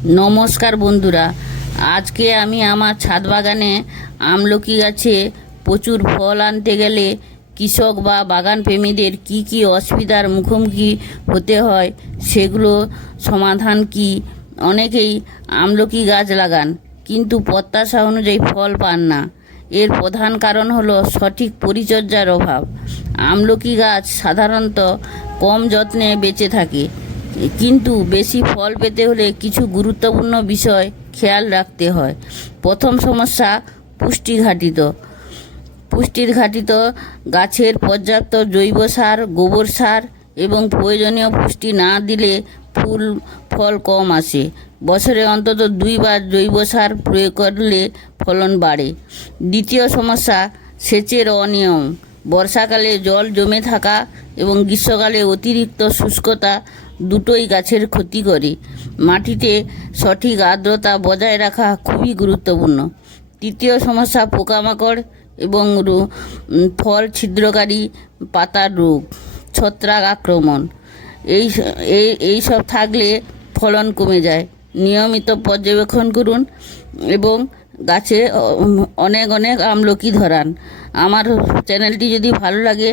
নমস্কার বন্ধুরা, আজকে আমি আমার ছাদ বাগানে আমলকি গাছে প্রচুর ফল আনতে গেলে কৃষক বা বাগান প্রেমীদের কি কি অসুবিধার মুখোমুখি হতে হয় সেগুলো সমাধান কি। অনেকেই আমলকি গাছ লাগান কিন্তু প্রত্যাশা অনুযায়ী ফল পান না। এর প্রধান কারণ হলো সঠিক পরিচর্যার অভাব। আমলকি গাছ সাধারণত কম যত্নে বেঁচে থাকে, কিন্তু বেশি ফল পেতে হলে কিছু গুরুত্বপূর্ণ বিষয় খেয়াল রাখতে হয়। প্রথম সমস্যা পুষ্টির ঘাটতি। গাছের পর্যাপ্ত জৈব সার, গোবর সার এবং প্রয়োজনীয় পুষ্টি না দিলে ফল কম আসে। বছরে অন্তত 2 বার জৈব সার প্রয়োগ করলে ফলন বাড়ে। দ্বিতীয় সমস্যা সেচের অনিয়ম। বর্ষাকালে জল জমে থাকা এবং গ্রীষ্মকালে অতিরিক্ত শুষ্কতা দুটোই গাছের ক্ষতি করে। মাটিতে সঠিক আর্দ্রতা বজায় রাখা খুবই গুরুত্বপূর্ণ। তৃতীয় সমস্যা পোকামাকড় এবং ফল ছিদ্রকারী পাতার রোগ, ছত্রাক আক্রমণ। এই সব থাকলে ফলন কমে যায়। নিয়মিত পর্যবেক্ষণ করুন এবং গাছে অনেক আমলকি ধরান। আমার চ্যানেলটি যদি ভালো লাগে